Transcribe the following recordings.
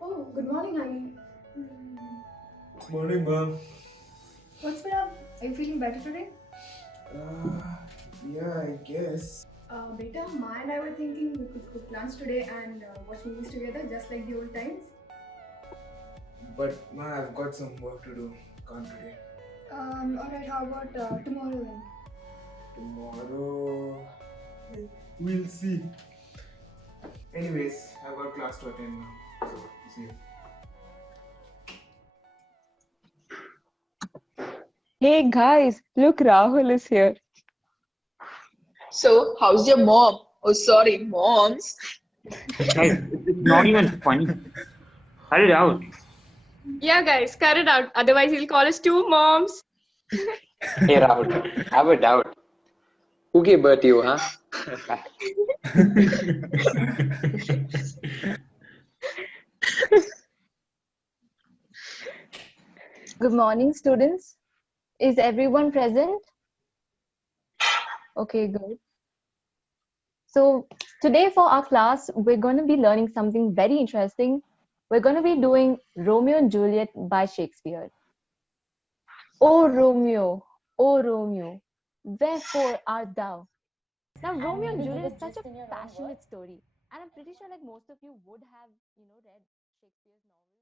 Oh, good morning, honey. Morning, mom. What's been up? Are you feeling better today? Uh, yeah, I guess. Beta, Ma and I were thinking we could cook lunch today and watch movies together just like the old times. But ma, I've got some work to do. Can't today. Alright, how about tomorrow then? Tomorrow, we'll see. Anyways, I've got class to attend now. So, see you. Hey guys, look, Rahul is here. So, how's your mom? Oh, sorry, moms. Guys, it's not even funny. Cut it out. Yeah, guys, cut it out. Otherwise, he'll call us two moms. Hey Rahul, I have a doubt. Who gave birth to you, huh? Good morning, students. Is everyone present? Okay, good. So today for our class, we're going to be learning something very interesting. We're going to be doing Romeo and Juliet by Shakespeare. Oh Romeo, wherefore art thou? Now, Romeo and Juliet is such a passionate story, and I'm pretty sure like most of you would have, read Shakespeare's novels.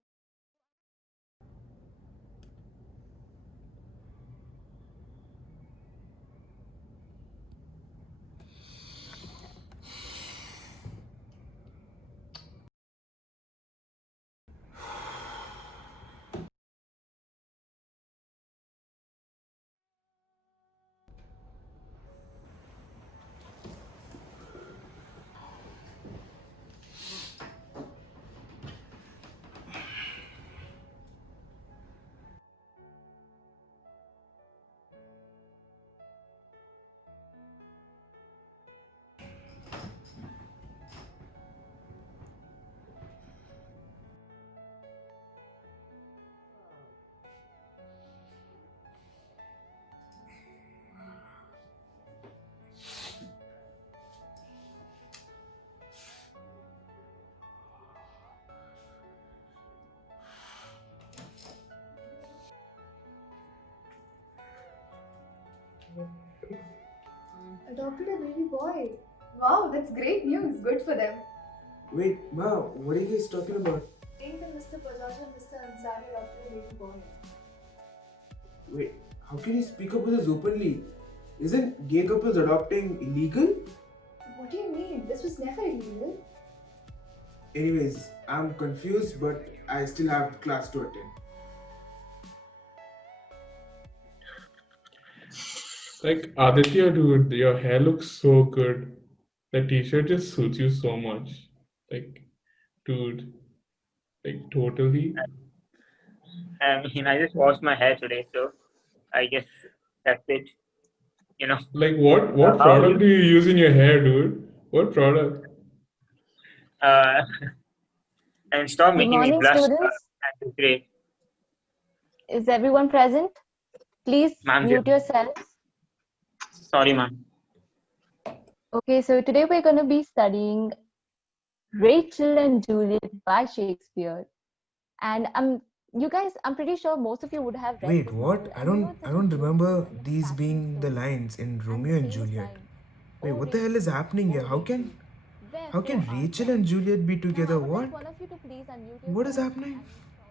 Adopted a baby boy. Wow, that's great news. Good for them. Wait, ma, what are you guys talking about? Saying that Mr. Bajaj and Mr. Ansari adopted a baby boy. Wait, how can you speak up with this openly? Isn't gay couples adopting illegal? What do you mean? This was never illegal. Anyways, I'm confused, but I still have class to attend. Like Aditya, dude, your hair looks so good. The t-shirt just suits you so much. Like, dude, like totally. I just washed my hair today, so I guess that's it. You know, Like, what how product do you use in your hair, dude? What product? uh, and stop Good making me morning, blush. students. And great, Is everyone present? Please ma'am. mute yourselves. Sorry, ma'am. Okay, so today we're going to be studying Rachel and Juliet by Shakespeare. And you guys, I'm pretty sure most of you would have read Wait, this what? novel. I And don't it's I such a don't remember beautiful and these passionate being the story. lines in And Romeo the and famous Juliet. line, Wait, "Oh what the hell is Rachel, happening here? oh How Rachel, can wherefore art Rachel thou?" and Juliet be Now, I together? would like What? all of you to please unmute What is yourselves happening? and make sure.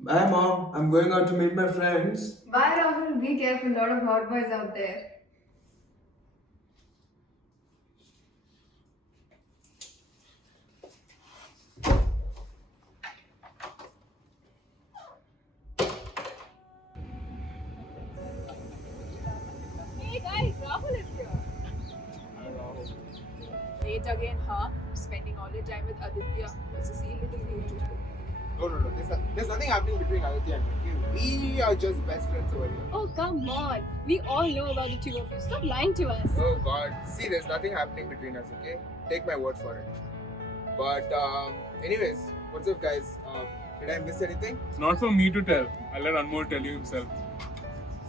Bye, mom. I'm going out to meet my friends. Bye, Rahul. Be careful. A lot of hot boys out there. Hey guys, Rahul is here. Late again, huh? Spending all your time with Aditya. What's the scene between you two? No. There's nothing happening between Aditya and me. We are just best friends over here. Oh, come on. We all know about the two of you. Stop lying to us. Oh God. See, there's nothing happening between us, okay? Take my word for it. But anyways, what's up, guys? Did I miss anything? It's not for me to tell. I'll let Anmol tell you himself.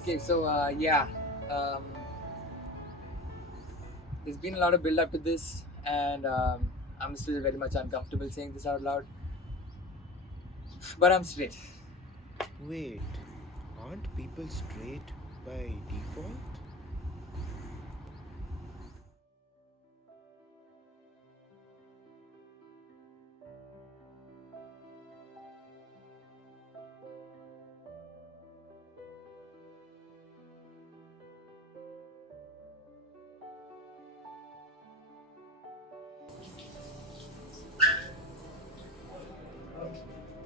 Okay, so yeah, there's been a lot of build up to this, and I'm still very much uncomfortable saying this out loud. But I'm straight. Wait, aren't people straight by default?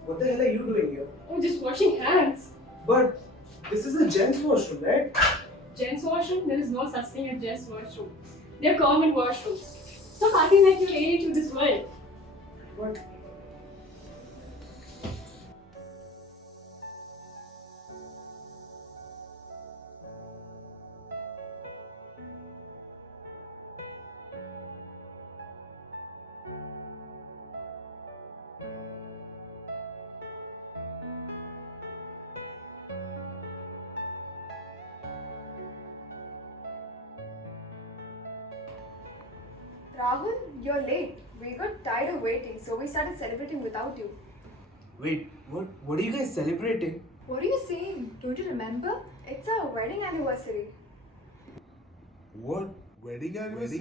What the hell are you doing here? Oh, just washing hands. But this is a gents washroom, right? Gents washroom? There is no such thing as gents washroom. They're common washrooms. Stop acting like you're alien to this world. But Rahul, you're late. We got tired of waiting, so we started celebrating without you. wait, what are you guys celebrating? What are you saying? Don't you remember? It's our wedding anniversary. What? Wedding anniversary?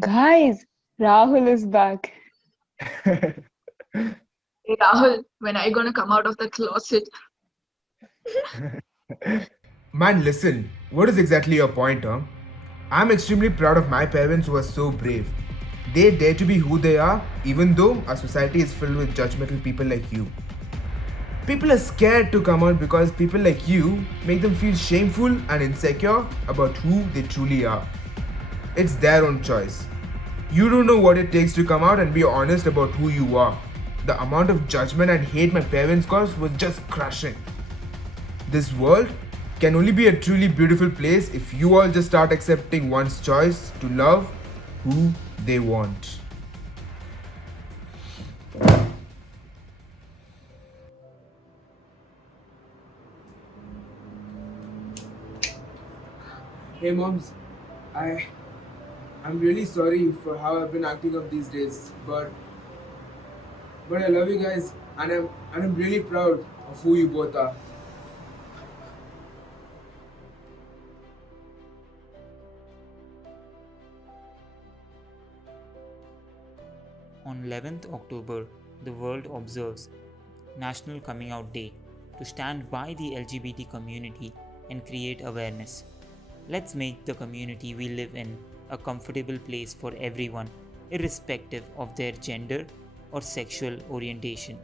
Guys, Rahul is back. Hey Rahul, when are you gonna come out of the closet? Man, listen, what is exactly your point, huh? I'm extremely proud of my parents who are so brave. They dare to be who they are, even though our society is filled with judgmental people like you. People are scared to come out because people like you make them feel shameful and insecure about who they truly are. It's their own choice. You don't know what it takes to come out and be honest about who you are. The amount of judgment and hate my parents caused was just crushing. This world can only be a truly beautiful place if you all just start accepting one's choice to love who they want. Hey moms, I'm really sorry for how I've been acting up these days, but I love you guys, and I'm really proud of who you both are. On 11th October, the world observes National Coming Out Day to stand by the LGBT community and create awareness. Let's make the community we live in a comfortable place for everyone, irrespective of their gender or sexual orientation.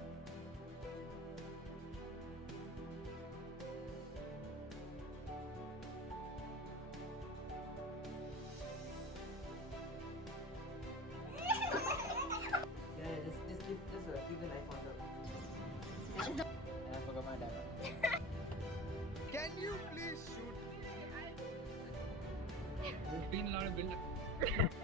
Keep the knife on the. And I forgot my diamond. Can you please shoot? There's been a lot of build up.